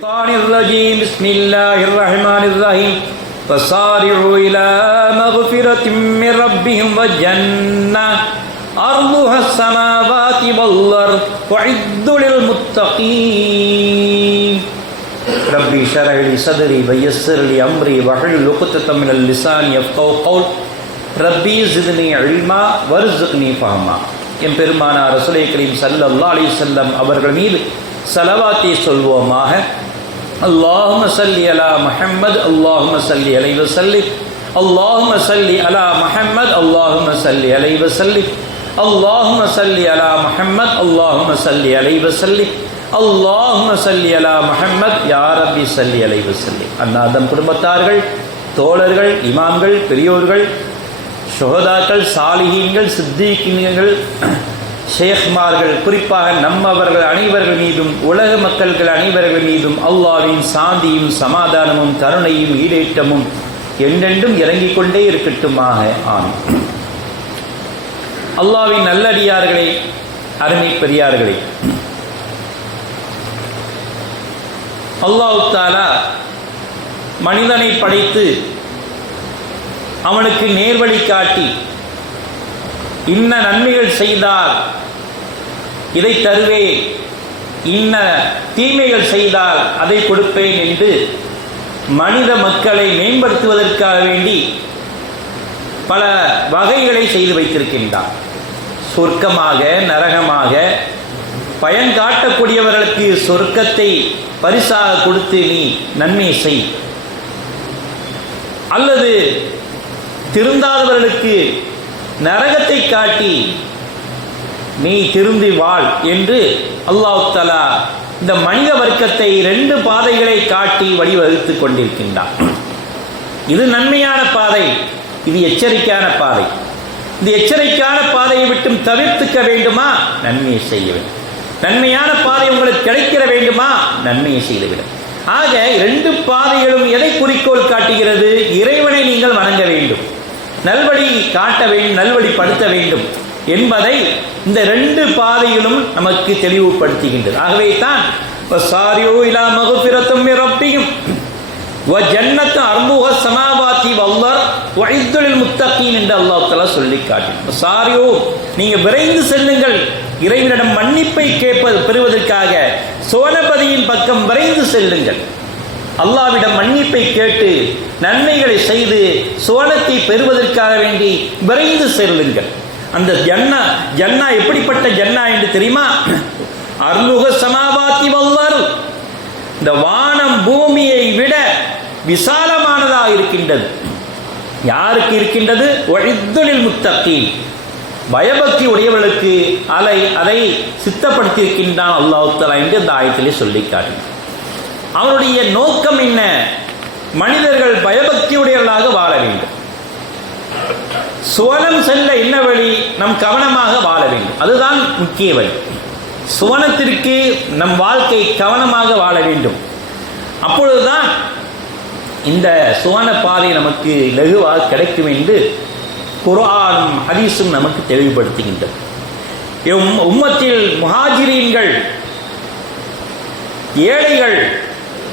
بسم الله الرحمن الرحيم فسارعوا إلى مغفرة من ربهم وجنة أرضها السماوات والأرض أعدت للمتقين ربي اشرح لي صدري ويسر لي أمري واحلل عقدة من اللسان يفقهوا قولي ربي زدني علما وارزقني فهما. எம்பெருமானார் ரசூலை கரீம் ஸல்லல்லாஹு அலைஹி வஸல்லம் அவர்கள் மீது ஸலவாத்தை சொல்வோமாக. அல்லாஹும்ம ஸல்லி அலா முஹம்மத் அல்லாஹும்ம ஸல்லி அலைஹி வஸல்லிம் அல்லாஹும்ம ஸல்லி அலா முஹம்மத் அல்லாஹும்ம ஸல்லி அலைஹி வஸல்லிம் அல்லாஹும்ம ஸல்லி அலா முஹம்மத் அல்லாஹும்ம ஸல்லி அலைஹி வஸல்லிம் அல்லாஹும்ம ஸல்லி அலா முஹம்மத் யா ரப்பி ஸல்லி அலைஹி வஸல்லிம். அன்னாதம் குடும்பத்தார்கள், தோழர்கள், இமாம்கள், பெரியோர்கள், ஷுஹதாக்கள், சாலிஹீன்கள், சித்தீக்கீன்கள், ஷேக்மார்கள், குறிப்பாக நம்மவர்கள் அனைவர்கள் மீதும் உலக மக்கள்கள் அனைவர்கள் மீதும் அல்லாஹ்வின் சாந்தியும் சமாதானமும் கருணையும் ஈடேற்றமும் என்றென்றும் இறங்கிக் கொண்டே இருக்கட்டுமாக. ஆமீன். அல்லாஹ்வின் நல்லடியார்களே, அருமை பெரியார்களே, அல்லாஹ் தஆலா மனிதனை படைத்து அவனுக்கு நேர்வழி காட்டி இன்ன நன்மைகள் செய்தால் இதை தருவேன், இன்ன தீமைகள் செய்தால் அதை கொடுப்பேன் என்று மனித மக்களை மேம்படுத்துவதற்காக வேண்டி பல வகைகளை செய்து வைத்திருக்கின்றார். சொர்க்கமாக நரகமாக பயன் காட்டக்கூடியவர்களுக்கு சொர்க்கத்தை பரிசாக கொடுத்து நீ நன்மை செய், அல்லது திருந்தாதவர்களுக்கு நரகத்தை காட்டி நீ திருந்தி வாழ் என்று அல்லாஹ் தஆலா இந்த மனித வர்க்கத்தை இரண்டு பாதைகளை காட்டி வழிவகுத்துக் கொண்டிருக்கின்றார். இது நன்மையான பாதை, இது எச்சரிக்கையான பாதை. இந்த எச்சரிக்கையான பாதையை விட்டும் தவிர்த்துக்க வேண்டுமா, நன்மையை செய்ய வேண்டும். நன்மையான பாதை உங்களுக்கு கிடைக்கிற வேண்டுமா, நன்மையை செய்துவிடும். ஆக இரண்டு பாதைகளும் எதை குறிக்கோள் காட்டுகிறது? இறைவனை நீங்கள் வணங்க வேண்டும், நல்வழி காட்ட வேண்டும், நல்வழிப்படுத்த வேண்டும் என்பதை இந்த ரெண்டு பாதைகளும் நமக்கு தெளிவுபடுத்துகின்றது. ஆகவே தான் வஸாரிஉ இலா மக்ஃபிரத்தின் மின் ரப்பிஹிம் வ ஜன்னத்துன் அர்துஹா ஸமாவாதி வல் அர்த் உஇத்த லில் முத்தகீன் என்று அல்லாஹ் தஆலா சொல்லி காட்டினார். வஸாரிஉ, நீங்க விரைந்து செல்லுங்கள், இறைவனிடம் மன்னிப்பை பெறுவதற்காக சோனபதியின் பக்கம் விரைந்து செல்லுங்கள். அல்லாஹ்விடம் மன்னிப்பை கேட்டு நன்மைகளை செய்து சுவனத்தை பெறுவதற்காக வேண்டி விரைந்து செல்லுங்கள். அந்த ஜன்னா எப்படிப்பட்ட ஜன்னா என்று தெரியுமா? அர்லுஹ ஸமாவாதி வல் அர்த், இந்த வானம் பூமியை விட விசாலமானதாக இருக்கின்றது. யாருக்கு இருக்கின்றது? உஇத்த லில் முத்தகீன், பயபக்தி உடையவர்களுக்கு அதை சித்தப்படுத்தி இருக்கின்றான் அல்லாஹ் தஆலா என்று இந்த ஆயத்திலே சொல்லி காட்டினார். அவனுடைய நோக்கம் என்ன? மனிதர்கள் பயபக்தியுடையவர்களாக வாழ வேண்டும். சுவனம் செல்ல என்ன வழி? நம் கவனமாக வாழ வேண்டும், அதுதான் முக்கிய வழி. சுவனத்திற்கு நம் வாழ்க்கை கவனமாக வாழ வேண்டும். அப்பொழுதுதான் இந்த சுவன பாதை நமக்கு லகுவாக கிடைக்கும் என்று குர்ஆனும் ஹதீஸும் நமக்கு தெளிவுபடுத்துகின்றது. உம்மத்தில் முஹாஜிரீன்கள், ஏழைகள்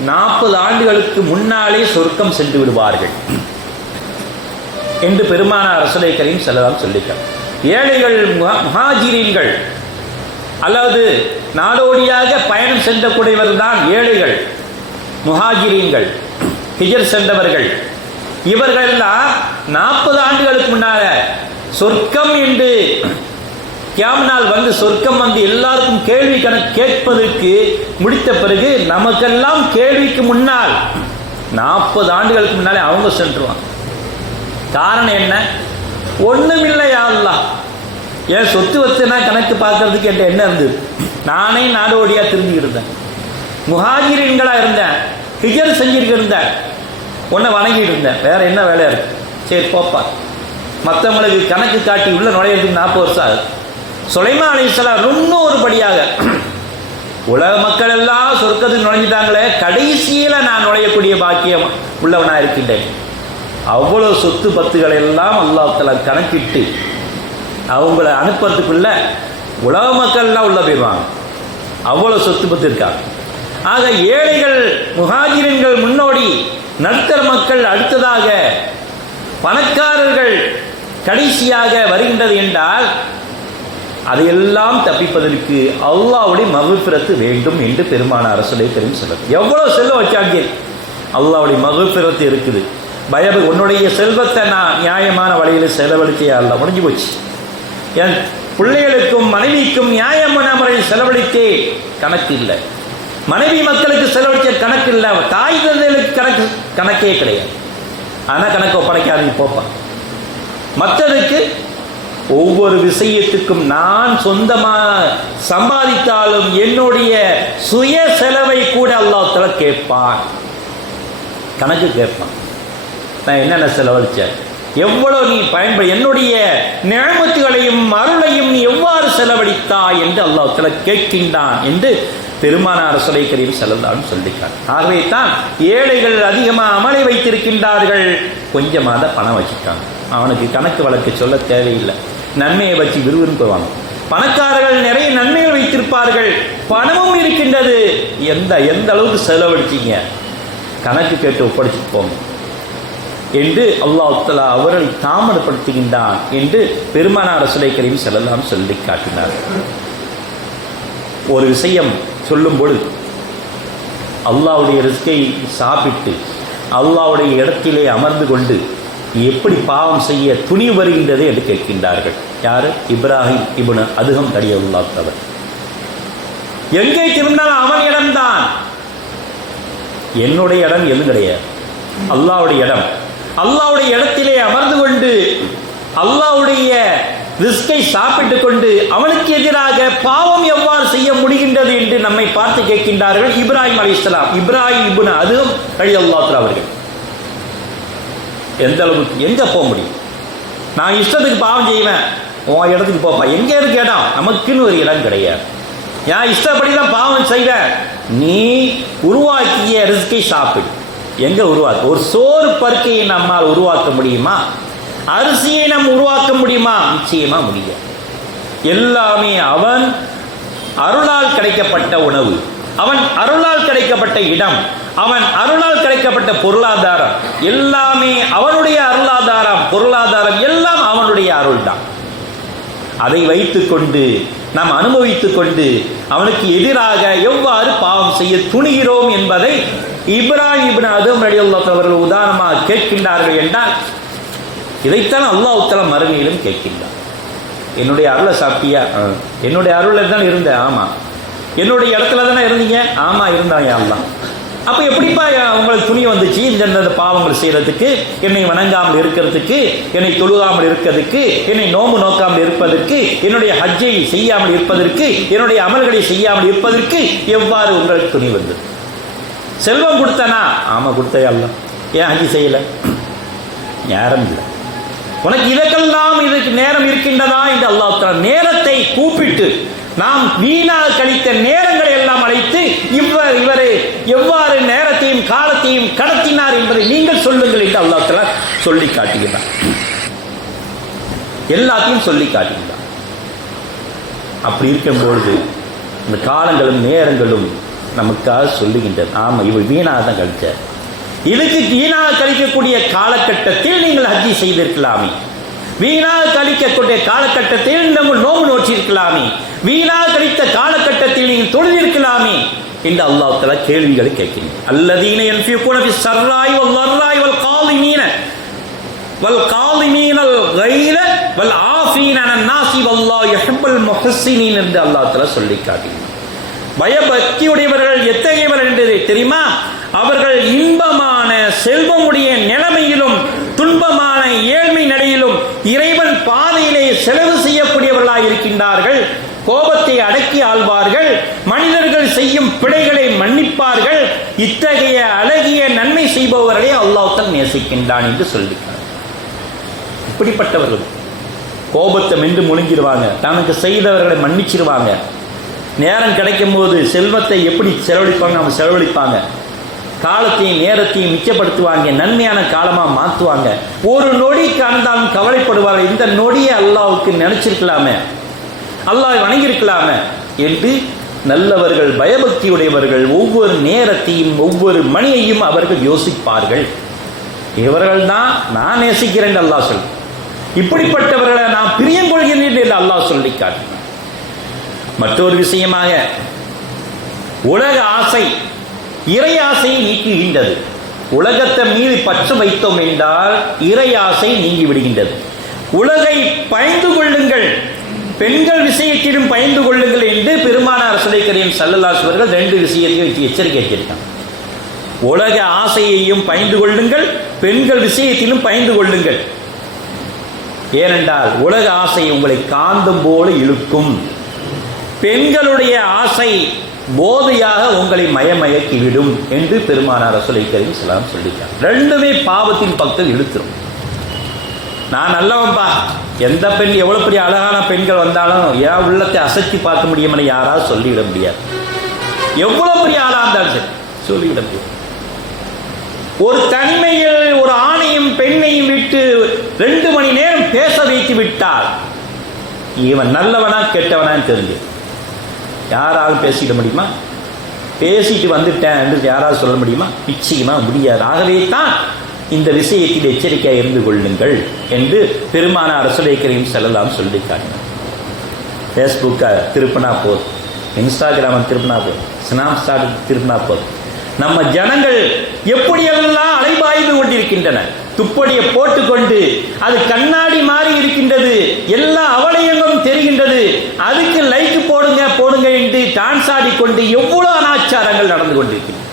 40 ஆண்டுகளுக்கு முன்னாலே சொர்க்கம் சென்று விடுவார்கள் என்று பெருமானார் ரசூலை கரீம் ஸல்லல்லாஹு அலைஹி வஸல்லம் சொல்லிட்டார். ஏழைகள் முஹாஜிரீன்கள், அல்லது நாடோடியாக பயணம் சென்றக்கூடியவர்கள் தான் ஏழைகள், முஹாஜிரீன்கள், ஹிஜ்ர் சென்றவர்கள். இவர்கள் எல்லாம் 40 ஆண்டுகளுக்கு முன்னால சொர்க்கம் என்று கியாமனால் வந்து சொர்க்கம் வந்து எல்லாருக்கும் கேள்வி கணக்கு கேட்பதற்கு முடித்த பிறகு நமக்கெல்லாம் கேள்விக்கு முன்னால் 40 ஆண்டுகளுக்கு முன்னாலே அவங்க சென்றுவாங்க. காரணம் என்ன? ஒண்ணுமில்லை, யா அல்லாஹ், ஏன் சொத்து வச்சுனா கணக்கு பார்க்கறதுக்கு என்கிட்ட என்ன இருந்தது? நானே நாடோடியா திரும்பி இருந்தேன், முஹாஜிரீன்களா இருந்தேன், ஹிஜ்ர் செஞ்சிருக்க இருந்தேன், உன்னை வணங்கிட்டு இருந்தேன், வேற என்ன வேலையா இருக்கு? சரி போப்பா. மற்றவங்களுக்கு கணக்கு காட்டி உள்ள நுழையிறதுக்கு 40 வருஷம் ஆகுது. சுலைமான் அலைஹிஸ்ஸலாம் இன்னொரு படியாக உலக மக்கள் எல்லாம் சொர்க்கத்துக்கு நுழைஞ்சிட்டாங்களே, கடைசியில நான் நுழையக்கூடிய பாக்கியம் உள்ளவனா இருக்கின்றேன். அவ்வளவு சொத்து பத்துகளை எல்லாம் அல்லாஹ் தஆலா கணக்கிட்டு அவங்கள அனுப்புறதுக்குள்ள உலக மக்கள் எல்லாம் உள்ள போயிடுவாங்க. அவ்வளவு சொத்து பத்து இருக்காங்க. ஆக ஏழைகள் நடுத்தர மக்கள் அடுத்ததாக, பணக்காரர்கள் கடைசியாக வருகின்றது என்றால் அதையெல்லாம் தப்பிப்பதற்கு அல்லாஹ்வுடைய மக்ஃபிரத் வேண்டும் என்று பெருமானார் ரசூலுல்லாஹி கரீம் ஸல்லல்லாஹு. எவ்வளவு செல்வம் வச்சாங்க, அல்லாஹ்வுடைய மக்ஃபிரத் இருக்குது. உன்னுடைய செல்வத்தை நான் நியாயமான வழியில் செலவழித்தே அல்ல, முடிஞ்சு போச்சு. என் பிள்ளைகளுக்கும் மனைவிக்கும் நியாயமான முறையில் செலவழித்தே கணக்கு இல்லை. மனைவி மக்களுக்கு செலவழிச்ச கணக்கு இல்லை, தாய் தந்தைகளுக்கு கணக்கே கிடையாது. ஆனால் கணக்கு ஒப்படைக்காதீங்க போப்பான். மற்றதுக்கு ஒவ்வொரு விஷயத்துக்கும் நான் சொந்தமாக சம்பாதித்தாலும் என்னுடைய சுய செலவை கூட அல்லாஹ் தஆலா கேட்பான், கணக்கு கேட்பான். நான் என்னென்ன செலவழிச்சேன், எவ்வளவு நீ பயன்படு, என்னுடைய நிஅமத்துகளையும் அருளையும் நீ எவ்வாறு செலவழித்தாய் என்று அல்லாஹ் தஆலா கேட்கின்றான் என்று பெருமானார் ரசூலுல்லாஹி கரீம் ஸல்லல்லாஹு அலைஹி வஸல்லம் சொல்லிட்டார். ஆகவே தான் ஏழைகள் அதிகமாக அமலை வைத்திருக்கின்றார்கள், கொஞ்சமாக தான் பணம் வச்சுட்டாங்க. அவனுக்கு கணக்கு வழக்கு சொல்ல தேவையில்லை, நன்மையை வச்சு விறுவிறுன்னு போவாங்க. பணக்காரர்கள் நிறைய நன்மைகள் வைத்திருப்பார்கள், பணமும் இருக்கின்றது, எந்த அளவுக்கு செலவழிச்சீங்க கணக்கு கேட்டு ஒப்படைச்சிட்டு போங்க என்று அல்லாஹ் தஆலா அவர்களை தாமதப்படுத்துகின்றான் என்று பெருமானார் ரசூலுல்லாஹி கரீம் ஸல்லல்லாஹு அலைஹி வஸல்லம் சொல்லி காட்டினார். ஒரு விஷயம் சொல்லும் பொழுது அல்லாஹ்வுடைய ரிஸ்கை சாப்பிட்டு அல்லாஹ்வுடைய இடத்திலே அமர்ந்து கொண்டு எப்படி பாவம் செய்ய துணிவு வருகின்றது என்று கேட்கின்றார்கள். யாரு? இப்ராஹிம் இப்னு அதுகம் ரலியல்லாஹு தஆலா. எங்கே திரும்பினாலும் அவன் இடம்தான், என்னுடைய இடம் எதுவும் கிடையாது, அல்லாஹ்வுடைய இடம். அல்லாஹ்வுடைய இடத்திலே அமர்ந்து கொண்டு அல்லாஹ்வுடைய ரிஸ்கை சாப்பிட்டுக் கொண்டு அவனுக்கு எதிராக பாவம் எவ்வாறு செய்ய முடிகின்றது என்று நம்மை பார்த்து கேட்கின்றார்கள் இப்ராஹிம் அலைஹிஸ்ஸலாம். இப்ராஹிம் இப்னு அதுகம் ரலியல்லாஹு தஆலா அவர்கள் எந்த அளவுக்கு எங்க போக முடியும்? நான் இஷ்டத்துக்கு பாவம் செய்வேன், உன் இடத்துக்கு போப்பா. எங்க இருக்கு இடம்? நமக்குன்னு ஒரு இடம் கிடையாது. நான் இஷ்டப்படி தான் பாவம் செய்வேன், நீ உருவாக்கிய ரிஸ்கை சாப்பிடு. எங்க உருவாக்க? ஒரு சோறு பருக்கையை நம்மால் உருவாக்க முடியுமா? அரிசியை நாம் உருவாக்க முடியுமா? நிச்சயமா முடியாது. எல்லாமே அவன் அருளால் கிடைக்கப்பட்ட உணவு, அவன் அருளால் கிடைக்கப்பட்ட இடம், அவன் அருளால் கிடைக்கப்பட்ட பொருளாதாரம், எல்லாமே அவனுடைய அருளாதாரம், பொருளாதாரம் எல்லாம் அவனுடைய அருள் தான். அதை வைத்துக்கொண்டு நாம் அனுபவித்துக் கொண்டு அவனுக்கு எதிராக எவ்வாறு பாவம் செய்ய துணிகிறோம் என்பதை இப்ராஹிம் இப்னு அதுகம் ரலியல்லாஹு அவர்கள் உதாரணமாக கேட்கின்றார்கள் என்றால் இதைத்தான் அல்லாஹ் தஆலா மறுமையிலும் கேட்கின்றார். என்னுடைய அருளை சாப்பிட்டியா? என்னுடைய அருளில் தான் இருந்தேன். ஆமா. என்னுடைய இடத்துல தானே இருந்தீங்க? ஆமா இருந்தாங்க. அல்லாஹ் அப்ப எப்படிப்பா உங்களுக்கு துணி வந்துச்சு இந்த பாவங்கள் செய்யறதுக்கு, என்னை வணங்காமல் இருக்கிறதுக்கு, என்னை தொழுகாமல் இருக்கிறதுக்கு, என்னை நோம்பு நோக்காமல் இருப்பதற்கு, என்னுடைய ஹஜ்ஜை செய்யாமல் இருப்பதற்கு, என்னுடைய அமல்களை செய்யாமல் இருப்பதற்கு எவ்வாறு உங்களுக்கு துணி வந்தது? செல்வம் கொடுத்தனா? ஆமா கொடுத்தே. அல்லாஹ் ஏன் ஹஜ்ஜி செய்யல? நேரம் இல்லை. உனக்கு இதற்கெல்லாம் இதுக்கு நேரம் இருக்கின்றதா என்று அல்லாஹ் தஆலா நேரத்தை கூப்பிட்டு நாம் வீணாக கழித்த நேரங்களை எல்லாம் அழைத்து இவரை எவ்வாறு நேரத்தையும் காலத்தையும் கடத்தினார் என்பதை நீங்கள் சொல்லுங்கள் என்று அல்லாஹ் தஆலா சொல்லி காட்டுகிறார். எல்லாத்தையும் சொல்லி காட்டுகிறார். அப்படி இருக்கும்பொழுது இந்த காலங்களும் நேரங்களும் நமக்காக சொல்லுகின்றது, ஆமா இவர் வீணாக தான் கழிச்சார். இதுக்கு வீணாக கழிக்கக்கூடிய காலகட்டத்தில் நீங்கள் ஹஜ்ஜி செய்திருக்கலாமே, வீணாக கழிக்கக்கூடிய காலகட்டத்தில் நீங்கள் நோம்பு நோற்றிருக்கலாமே, வீணாக கழித்த காலகட்டத்தில் நீங்கள் தொழுதிருக்கலாமே என்று அல்லாஹ் தஆலா கேள்விகளை கேட்கிறீங்க. அல்லதீன யன்ஃபிகூன ஃபிஸ் ஸர்ராய் வல் ضراய் வல் காலிமீனல் கைர வல் ஆஃபீன அன் நாஸி வல்லாஹு யுஹிப்புல் முஹ்ஸினீன் என்று அல்லாஹ் தஆலா சொல்லி காட்டுகிறார். பயபக்தியுடையவர்கள் எத்தகையவர்கள் என்று தெரியுமா? அவர்கள் இன்பமான செல்வமுடைய நிலைமையிலும் துன்பமான ஏழ்மை நிலையிலும் இறைவன் பாதையிலே செலவு செய்யக்கூடியவர்களாக இருக்கின்றார்கள். கோபத்தை அடக்கி ஆள்வார்கள், மனிதர்கள் செய்யும் பிழைகளை மன்னிப்பார்கள். இத்தகைய அழகிய நன்மை செய்பவர்களே அல்லாஹ் தஆலா நேசிக்கின்றான் என்று சொல்லிக்கிறார். இப்படிப்பட்டவர்கள் கோபத்தை மென்று முழுங்கிடுவாங்க, தனக்கு செய்தவர்களை மன்னிச்சிருவாங்க. நேரம் கிடைக்கும் போது செல்வத்தை எப்படி செலவழிப்பாங்க அவங்க செலவழிப்பாங்க. காலத்தையும் நேரத்தையும் மிச்சப்படுத்துவாங்க, நன்மையான காலமாக மாற்றுவாங்க. ஒரு நொடி கண்டாலும் கவலைப்படுவார்கள், இந்த நொடியை அல்லாஹ்வுக்கு நினைச்சிருக்கலாமே, அல்லாஹ் வணங்கியிருக்கலாமே என்று நல்லவர்கள், பயபக்தியுடையவர்கள் ஒவ்வொரு நேரத்தையும் ஒவ்வொரு மணியையும் அவர்கள் யோசிப்பார்கள். இவர்கள் தான் நான் நேசிக்கிறேன் அல்லாஹ் சொல், இப்படிப்பட்டவர்களை நான் பிரியம் கொள்கிறேன் என்று அல்லாஹ் சொல்லி காட்டினார். மற்றொரு விஷயமாக உலக ஆசை இறை ஆசையை நீக்குகின்றது. உலகத்தை மீது பற்று வைத்தோம் என்றால் இறை ஆசை நீங்கி விடுகின்றது. உலகை பயந்து கொள்ளுங்கள், பெண்கள் விஷயத்திலும் பயந்து கொள்ளுங்கள் என்று பெருமானார் ரசூலுல்லாஹி கரீம் ஸல்லல்லாஹு அலைஹி வஸல்லம் 2 விஷயத்தையும் எச்சரிக்கை செய்திருக்காங்க. உலக ஆசையையும் பயந்து கொள்ளுங்கள், பெண்கள் விஷயத்திலும் பயந்து கொள்ளுங்கள். ஏனென்றால் உலக ஆசை உங்களை காந்தம் போல இழுக்கும், பெண்களுடைய ஆசை போதையாக உங்களை மயமயக்கிவிடும் என்று பெருமானார் ரசூலுல்லாஹி கரீம் ஸல்லல்லாஹு அலைஹி வஸல்லம் சொல்லிட்டாங்க. ரெண்டுமே பாவத்தின் பக்கம் இழுத்துரும். நான் நல்லவன்பா, எந்த பெண் எவ்வளவு பெரிய அழகான பெண்கள் வந்தாலும் என் உள்ளத்தை அசைச்சு பார்க்க முடியும்னு யாராவது சொல்லிவிட முடியாது. எவ்வளவு பெரிய ஆளா இருந்தாலும் சரி சொல்லிவிட முடியாது. ஒரு தனிமையில் ஒரு ஆணையும் பெண்ணையும் விட்டு 2 மணி நேரம் பேச வைத்து விட்டால் இவன் நல்லவனா கெட்டவனா தெரிஞ்சு யாராலும் பேசிட முடியுமா? பேசிட்டு வந்துட்டேன் என்று யாராவது சொல்ல முடியுமா? நிச்சயமா முடியாது. ஆகவே தான் இந்த விஷயத்தில் எச்சரிக்கையாக இருந்து கொள்ளுங்கள் என்று பெருமானார் ரசூலுல்லாஹி கரீம் ஸல்லல்லாஹு அலைஹி வஸல்லம் சொல்லி காட்டினார். ஃபேஸ்புக்கை திருப்பினா போதும், இன்ஸ்டாகிராமை திருப்பினா போதும், ஸ்னாப்சாட் திருப்பினா போதும், நம்ம ஜனங்கள் எப்படியெல்லாம் அலைபாய்ந்து கொண்டிருக்கின்றன. துப்படியை போட்டுக்கொண்டு அது கண்ணாடி மாறி இருக்கின்றது, எல்லா அவலயங்களும் தெரிகின்றது, அதுக்கு லைக் போடுங்க போடுங்க என்று டான்ஸ் ஆடிக்கொண்டு எவ்வளவு அனாச்சாரங்கள் நடந்து கொண்டிருக்கின்றன.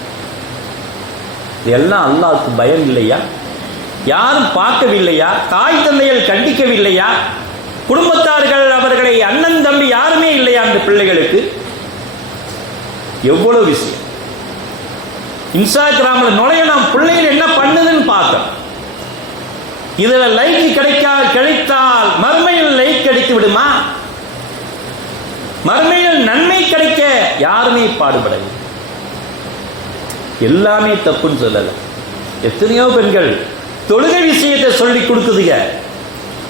இதெல்லாம் அல்லாஹ்வுக்கு பயம் இல்லையா? யாரும் பார்க்கவில்லையா? தாய் தந்தைகள் கண்டிக்கவில்லையா? குடும்பத்தார்கள் அவர்களை அண்ணன் தம்பி யாருமே இல்லையா? அந்த பிள்ளைகளுக்கு எவ்வளவு விஷயம். இன்ஸ்டாகிராம்ல நுழைய நாம் பிள்ளைகள் என்ன பண்ணுதுன்னு பார்க்கணும். இதுல லைக் கிடைத்தால் மறுமையில் லைக் கிடைத்து விடுமா? மறுமையில் நன்மை கிடைக்க யாருமே பாடுபடவில்லை. எல்லாமே தப்புன்னு சொல்லல. எத்தனையோ பெண்கள் தொழுகை விஷயத்தை சொல்லி கொடுக்குதுங்க.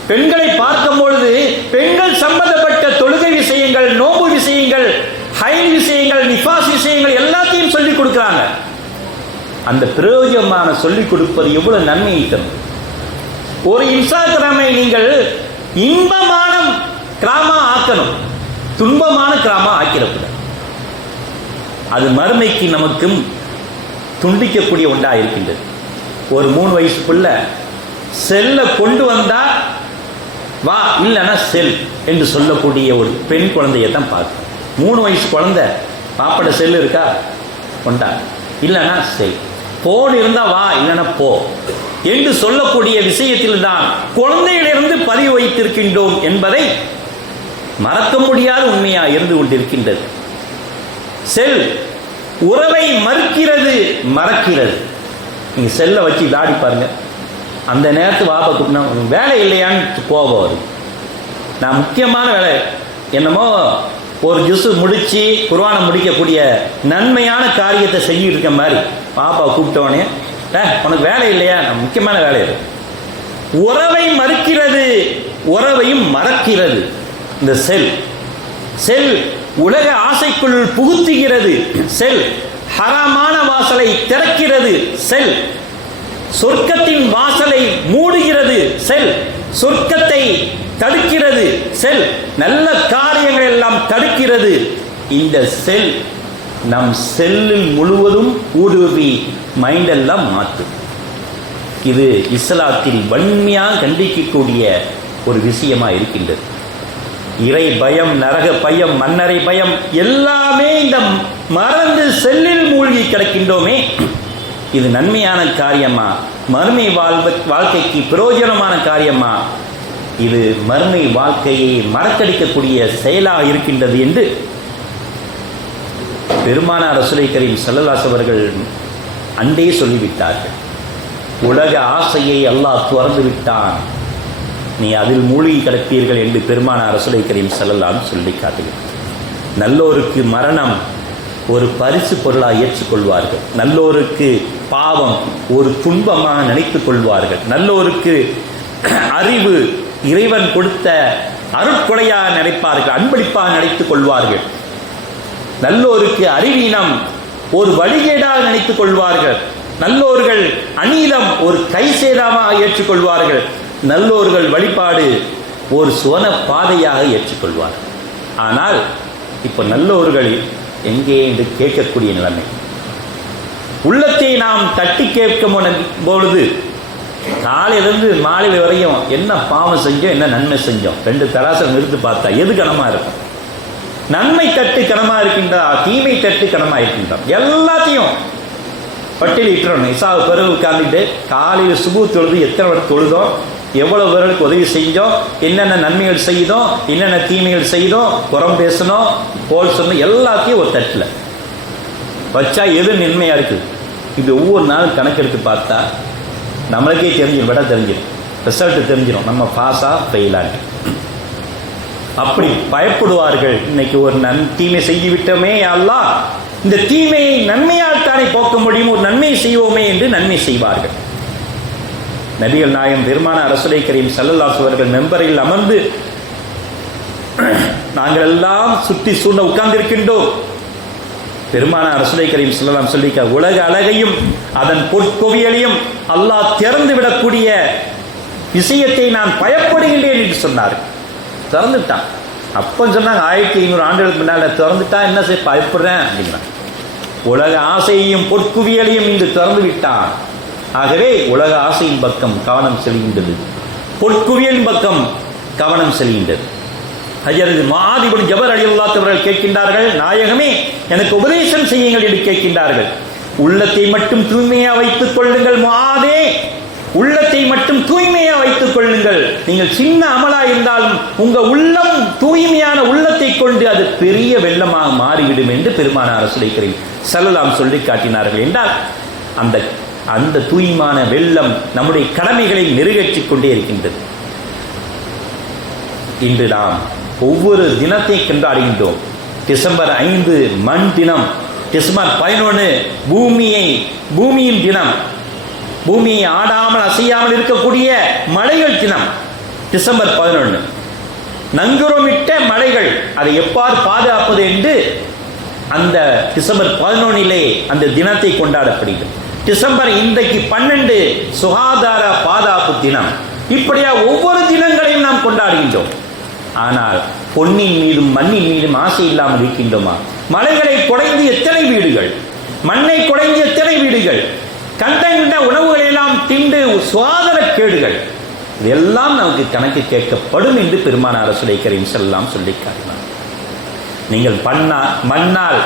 பெண்களை பார்க்கும் பொழுது பெண்கள் சம்பந்தப்பட்ட தொழுகை விஷயங்கள், நோம்பு விஷயங்கள், ஹைல் விஷயங்கள், நிஃபாஸ் விஷயங்கள் எல்லாத்தையும் சொல்லிக் கொடுக்குறாங்க. அந்த பிரயோஜனமான சொல்லிக் கொடுப்பது எவ்வளவு நன்மையை தரும். ஒரு இன்ஸ்டாகிராமை நீங்கள் இன்பமான கிராமா ஆக்கணும், துன்பமான கிராமா ஆக்கிடக்கூடாது. அது மறுமைக்கு நமக்கும் துண்டிக்கக்கூடிய ஒன்றா இருக்கின்றது. ஒரு 3 வயசுக்குள்ள செல்ல கொண்டு வந்தா வா, இல்லைன்னா செல் என்று சொல்லக்கூடிய ஒரு பெண் குழந்தையை தான் பார்க்கணும். 3 வயசு குழந்தை பாப்பட செல் இருக்கா கொண்டா, இல்லைன்னா செல், போன் இருந்தா வா, இல்லைன்னா போ என்று சொல்லக்கூடிய விஷயத்தில் தான் குழந்தையிலிருந்து பதிவு வைத்திருக்கின்றோம் என்பதை மறக்க முடியாத உண்மையா இருந்து கொண்டிருக்கின்றது. செல் உறவை மறுக்கிறது, மறக்கிறது. நீங்க செல்லை வச்சு தாடி பாருங்க, அந்த நேரத்து வாப்பா கூப்பிட்டா வேலை இல்லையான்னு கோபம் வரும். நான் முக்கியமான வேலை என்னமோ ஒரு ஜுசு முடிச்சு குர்ஆனை முடிக்கக்கூடிய நன்மையான காரியத்தை செஞ்சுட்டு இருக்க மாதிரி பாப்பா கூப்பிட்டவனே உனக்கு வேலை இல்லையா, நான் முக்கியமான வேலை இருக்கு. உறவை மறுக்கிறது, உறவையும் மறக்கிறது. இந்த செல் உலக ஆசைக்குள் புகுத்துகிறது. செல் ஹராமான வாசலை திறக்கிறது. செல் சொர்க்கத்தின் வாசலை மூடுகிறது. செல் சொர்க்கத்தை தடுக்கிறது. செல் நல்ல காரியங்கள் எல்லாம் தடுக்கிறது. இந்த செல் நம் செல்லில் முழுவதும் ஊடுருவி மைண்டெல்லாம் மாற்றும். இது இஸ்லாத்தில் வன்மையாக கண்டிக்கக்கூடிய ஒரு விஷயமா இருக்கின்றது. இறை பயம், நரக பயம், மன்னரை பயம் எல்லாமே இந்த மறந்து செல்லில் மூழ்கி கிடக்கின்றோமே, இது நன்மையான காரியமா? மறுமை வாழ்க்கைக்கு பிரயோஜனமான காரியமா? இது மறுமை வாழ்க்கையை மறக்கடிக்கக்கூடிய செயலாக இருக்கின்றது என்று பெருமானார் ரசூலுல்லாஹி கரீம் ஸல்லல்லாஹு அலைஹி அவர்கள் அன்றே சொல்லிவிட்டார்கள். உலக ஆசையை அல்லாஹ் துறந்து விட்டான், நீ அதில் மூழ்கி கிடப்பீர்கள் என்று பெருமானார் ரசூலுல்லாஹி கரீம் ஸல்லல்லாஹு அலைஹி சொல்லி காட்டுகிறார். நல்லோருக்கு மரணம் ஒரு பரிசு பொருளாக ஏற்றுக்கொள்வார்கள். நல்லோருக்கு பாவம் ஒரு துன்பமாக நினைத்துக் கொள்வார்கள். நல்லோருக்கு அறிவு இறைவன் கொடுத்த அருட்கொடையாக நினைப்பார்கள், அன்பளிப்பாக நினைத்துக் கொள்வார்கள். நல்லோருக்கு அறிவீனம் ஒரு வழிகேடாக நினைத்துக் கொள்வார்கள். நல்லோர்கள் அநீதம் ஒரு கை சேதமாக ஏற்றுக்கொள்வார்கள். நல்லோர்கள் வழிபாடு ஒரு சுவன பாதையாக ஏற்றுக்கொள்வார்கள். ஆனால் இப்போ நல்லோர்கள் எங்கே என்று கேட்கக்கூடிய நிலைமை. உள்ளத்தை நாம் தட்டி கேட்கும் பொழுது காலையிலிருந்து மாலை வரையும் என்ன பாவம் செஞ்சோம், என்ன நன்மை செஞ்சோம், 2 தராசை நிறுத்து பார்த்தா எது கனமா இருக்கும்? நன்மை தட்டு கனமா இருக்கின்றா, தீமை தட்டு கனமா இருக்கின்றா? எல்லாத்தையும் பட்டியலிட்டுறோம். இசாவு பிறகு உட்கார்ந்துட்டு காலையில் சுபு தொழுது எத்தனை பேர் தொழுதோம், எவ்வளவு பேர்களுக்கு உதவி செஞ்சோம், என்னென்ன நன்மைகள் செய்தோம், என்னென்ன தீமைகள் செய்தோம், புறம் பேசணும், போல் சொன்னோம், எல்லாத்தையும் ஒரு தட்டில் வச்சா எது நன்மையாக இருக்குது. இது ஒவ்வொரு நாளும் கணக்கெடுத்து பார்த்தா நம்மளுக்கே தெரிஞ்சிடும், விட தெரிஞ்சிடும், ரிசல்ட் தெரிஞ்சிடும், நம்ம பாஸா ஃபெயிலாக. அப்படி பயப்படுவார்கள். இன்னைக்கு ஒரு தீமை செய்துவிட்டோமே, அல்லாஹ் இந்த தீமையை நன்மையால் தானே போக்க முடியும், ஒரு நன்மை செய்வோமே என்று நன்மை செய்வார்கள். நபிகள் நாயகம் பெருமானார் ரசூலுல்லாஹி கரீம் ஸல்லல்லாஹு அலைஹி வஸல்லம் மெம்பரில் அமர்ந்து நாங்கள் எல்லாம் சுற்றி சூழ்ந்த உட்கார்ந்திருக்கின்றோம். பெருமானார் ரசூலுல்லாஹி கரீம் ஸல்லல்லாஹு அலைஹி வஸல்லம் சொல்லிக்க, உலக அழகையும் அதன் பொற்கொவியலையும் அல்லாஹ் திறந்து விடக்கூடிய விஷயத்தை நான் பயப்படுகின்றேன் என்று சொன்னார். திறந்துட்டான். அப்போ சொன்னாங்க 1500 ஆண்டுகளுக்கு முன்னால திறந்துட்டா என்ன செய்ய பயப்படுறேன் அப்படின்னா, உலக ஆசையையும் பொற்குவியலையும் இன்று திறந்து விட்டான். ஆகவே உலக ஆசையின் பக்கம் கவனம் செல்கின்றது, பொற்குவியலின் பக்கம் கவனம் செல்கின்றது. ஹஜ்ரத் முஆத் இப்னு ஜபல் ரலியல்லாஹு அவர்கள் கேட்கின்றார்கள், நாயகமே எனக்கு உபதேசம் செய்யுங்கள் என்று கேட்கின்றார்கள். உள்ளத்தை மட்டும் தூய்மையாக வைத்துக் கொள்ளுங்கள் முஆதே, உள்ளத்தை மட்டும் தூய்மையாக வைத்துக் கொள்ளுங்கள். நீங்கள் சின்ன அமலா இருந்தாலும் உங்க உள்ளம் தூய்மையான உள்ளத்தை கொண்டு அது பெரிய வெள்ளமாக மாறிவிடும் என்று பெருமானார் ரசூலுல்லாஹி கரீம் ஸல்லல்லாஹு அலைஹி வஸல்லம் சொல்லி காட்டினார்கள். என்றால் அந்த தூய்மையான வெள்ளம் நம்முடைய கடமைகளை நிறைவேற்றிக் கொண்டே இருக்கின்றது. இன்று நாம் ஒவ்வொரு தினத்தை கொண்டாடுகின்றோம். டிசம்பர் 5 மண் தினம், டிசம்பர் 11 பூமியின் தினம், பூமியை ஆடாமல் அசையாமல் இருக்கக்கூடிய மலைகள் தினம். டிசம்பர் 11 நங்கூரமிட்ட மலைகள், அதை எவ்வாறு பாதுகாப்பது என்று அந்த டிசம்பர் 11 அந்த தினத்தை கொண்டாடப்படுகிறது. டிசம்பர் இன்றைக்கு 12 சுகாதார பாதுகாப்பு தினம். இப்படியா ஒவ்வொரு தினங்களையும் நாம் கொண்டாடுகின்றோம். ஆனால் பொன்னின் மீதும் மண்ணின் மீதும் ஆசை இல்லாமல் இருக்கின்றோமா? மலைகளை குடைந்து எத்தனை வீடுகள், மண்ணை குடைந்து எத்தனை வீடுகள், கண்ட உணவுகளை எல்லாம் திண்டு சுகாதார கேடுகள், இதெல்லாம் நமக்கு கணக்கு கேட்கப்படும் என்று பெருமானார் ரசூலுல்லாஹி கரீம் ஸல்லல்லாஹு அலைஹி வஸல்லம் சொல்லி காட்டினார். நீங்கள் மண்ணால்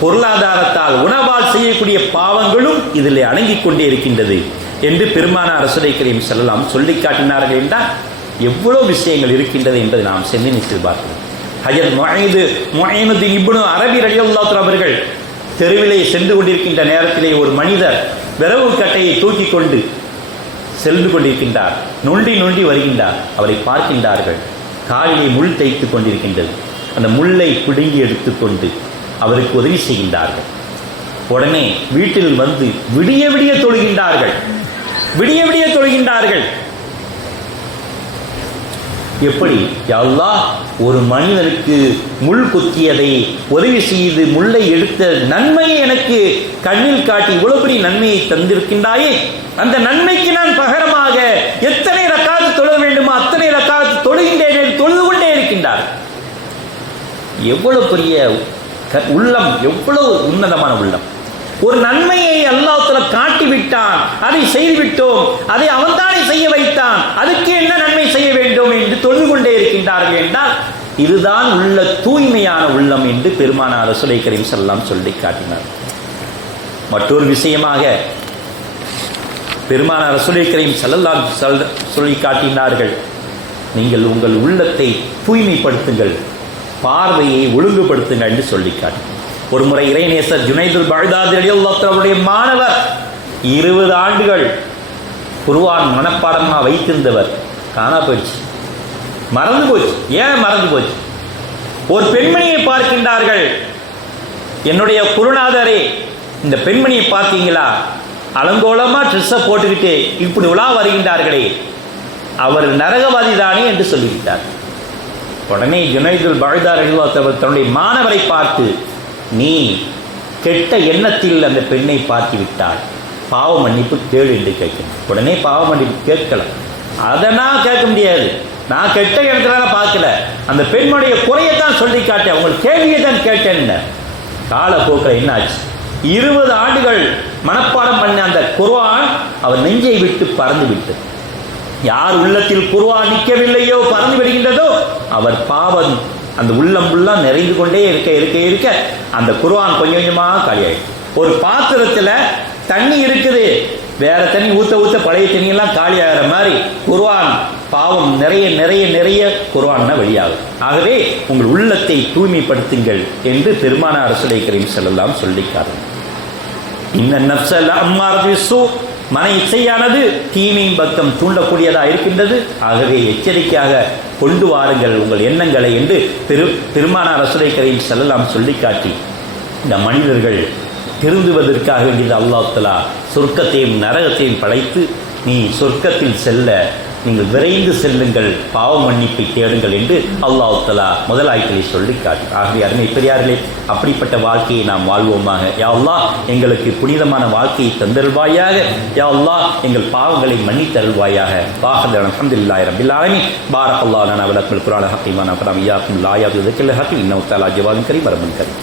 பொருளாதாரத்தால் உணவால் செய்யக்கூடிய பாவங்களும் இதில் அடங்கிக் கொண்டே இருக்கின்றது என்று பெருமானார் ரசூலுல்லாஹி கரீம் ஸல்லல்லாஹு அலைஹி வஸல்லம் சொல்லி காட்டினார்கள். என்றால் எவ்வளவு விஷயங்கள் இருக்கின்றது என்பதை நாம் சிந்தித்து பார்க்கிறோம். ஹஜ்ரத் முஈனுத்தீன் இப்னு அரபி ரலியல்லாஹு அன்ஹு அவர்கள் தெருவிலே சென்று கொண்டிருக்கின்ற நேரத்திலே ஒரு மனிதர் விரவு கட்டையை தூக்கி கொண்டு சென்று கொண்டிருக்கின்றார். நொண்டி வருகின்றார். அவரை பார்க்கின்றார்கள். காலிலே முள் தைத்துக் கொண்டிருக்கின்றது. அந்த முள்ளை பிடுங்கி எடுத்துக்கொண்டு அவருக்கு உதவி செய்கின்றார்கள். உடனே வீட்டில் வந்து விடிய தொழுகின்றார்கள். எப்படி அல்லாஹ் ஒரு மனிதனுக்கு முள் குத்தியதை உதவி செய்து முள்ளை எடுத்த நன்மையை எனக்கு கண்ணில் காட்டி இவ்வளவு பெரிய நன்மையை தந்திருக்கின்றாயே, அந்த நன்மைக்கு நான் பகரமாக எத்தனை ரக்காத்து தொழ வேண்டுமோ அத்தனை ரக்காத்து தொழுகின்றேன், தொழுது கொண்டே இருக்கின்றார். எவ்வளவு பெரிய உள்ளம், எவ்வளவு உன்னதமான உள்ளம். ஒரு நன்மையை அல்லாஹ் தஆலா காட்டிவிட்டான், அதை செய்துவிட்டோம், அதை அவன்தானே செய்ய வைத்தான், அதுக்கு என்ன நன்மை செய்ய வேண்டும் என்று தொழுது கொண்டே இருக்கின்றார்கள். என்றால் இதுதான் உள்ள தூய்மையான உள்ளம் என்று பெருமானார் ரசூலுல்லாஹி கரீம் ஸல்லல்லாஹு அலைஹி வஸல்லம் சொல்லி காட்டினார். மற்றொரு விஷயமாக பெருமானார் ரசூலுல்லாஹி கரீம் ஸல்லல்லாஹு அலைஹி வஸல்லம் சொல்லி காட்டினார்கள், நீங்கள் உங்கள் உள்ளத்தை தூய்மைப்படுத்துங்கள், பார்வையை ஒழுங்குபடுத்துங்கள் என்று சொல்லி காட்டினார். ஒரு முறை இறைநேசர் ஜுனைதுல் பக்தாதி ரலியல்லாஹு அன்ஹு அவருடைய மாணவர் 20 ஆண்டுகள் குர்ஆன் மனப்பாடமாக வைத்திருந்தவர் காணா போயிடுச்சு, மறந்து போச்சு. ஏன் மறந்து போச்சு? ஒரு பெண்மணியை பார்க்கின்றார்கள். என்னுடைய குருநாதரே, இந்த பெண்மணியை பார்த்தீங்களா, அலங்கோலமா ட்ரெஸ்ஸை போட்டுக்கிட்டு இப்படி உலா வருகின்றார்களே, அவர் நரகவாதி தானே என்று சொல்லிவிட்டார். உடனே ஜுனைதுல் பக்தாதி ரலியல்லாஹு அன்ஹு தன்னுடைய மாணவரை பார்த்து, நீ கெட்ட எண்ணத்தில் அந்த பெண்ணை பார்த்து விட்டால் பாவ மன்னிப்பு கேளு என்று கேட்கணும். உடனே பாவ மன்னிப்பு கேட்கலாம். அதை நான் கேட்க முடியாது, நான் கெட்ட எண்ணத்துல பார்க்கல, அந்த பெண்ணுடைய குறையத்தான் சொல்லி காட்டேன், உங்கள் கேள்வியை தான் கேட்டேன். காலப்போக்கில் என்ன ஆச்சு, 20 ஆண்டுகள் மனப்பாடம் பண்ண அந்த குர்ஆன் அவர் நெஞ்சை விட்டு பறந்து விட்டு, யார் உள்ளத்தில் குர்ஆன் நிற்கவில்லையோ பறந்து விடுகின்றதோ அவர் பாவம் அந்த உள்ளம் ஃபுல்லாக நிறைந்து கொண்டே இருக்க இருக்க இருக்க அந்த குர்ஆன் கொஞ்சம் கொஞ்சமாக காலியாயிடும். ஒரு பாத்திரத்தில் தண்ணி இருக்குது, வேற தண்ணி ஊற்ற ஊற்ற பழைய தண்ணியெல்லாம் காலி ஆகிற மாதிரி குர்ஆன் பாவம் நிறைய நிறைய நிறைய குர்ஆன்னா வெளியாகும். ஆகவே உங்கள் உள்ளத்தை தூய்மைப்படுத்துங்கள் என்று பெருமானார் ரசூலுல்லாஹி கரீம் ஸல்லல்லாஹு அலைஹி வஸல்லம் சொல்லிக்காரு. இன்ன நஃப்ஸ லஅம்மாரத்து பிஸ்ஸூ, மன இச்சையானது தீமையின் பக்கம் தூண்டக்கூடியதாக இருக்கின்றது. ஆகவே எச்சரிக்கையாக கொண்டு வாருங்கள் உங்கள் எண்ணங்களை என்று பெருமானார் ரசூலுல்லாஹி கரீம் ஸல்லல்லாஹு அலைஹி வஸல்லம் சொல்லி காட்டி இந்த மனிதர்கள் திருந்துவதற்காக வேண்டியது அல்லாஹ் தஆலா சொர்க்கத்தையும் நரகத்தையும் படைத்து, நீ சொர்க்கத்தில் செல்ல நீங்கள் விரைந்து செல்லுங்கள், பாவ மன்னிப்பை தேடுங்கள் என்று அல்லாஹ் தஆலா முதல் ஆயத்திலே சொல்லி காட்டி. ஆகவே அருமை பெரியார்களே, அப்படிப்பட்ட வாழ்க்கையை நாம் வாழ்வோமாக. யா அல்லாஹ் எங்களுக்கு புனிதமான வாழ்க்கையை தந்தருள்வாயாக. யா அல்லாஹ் எங்கள் பாவங்களை மன்னித்தருள்வாயாக. பாஹதர் அல்ஹம்துலில்லாஹி ரப்பில் ஆலமீன். பாரக்கல்லாஹு லனா வ லக்கும் குர்ஆன் ஹக்கீம் வ நஃபஅனா இய்யாக்கும் லா யாதுல் ஹக்கீம் இன்னஹு தஆலா ஜவாதுன் கரீம் ரப்பன் கரீம்.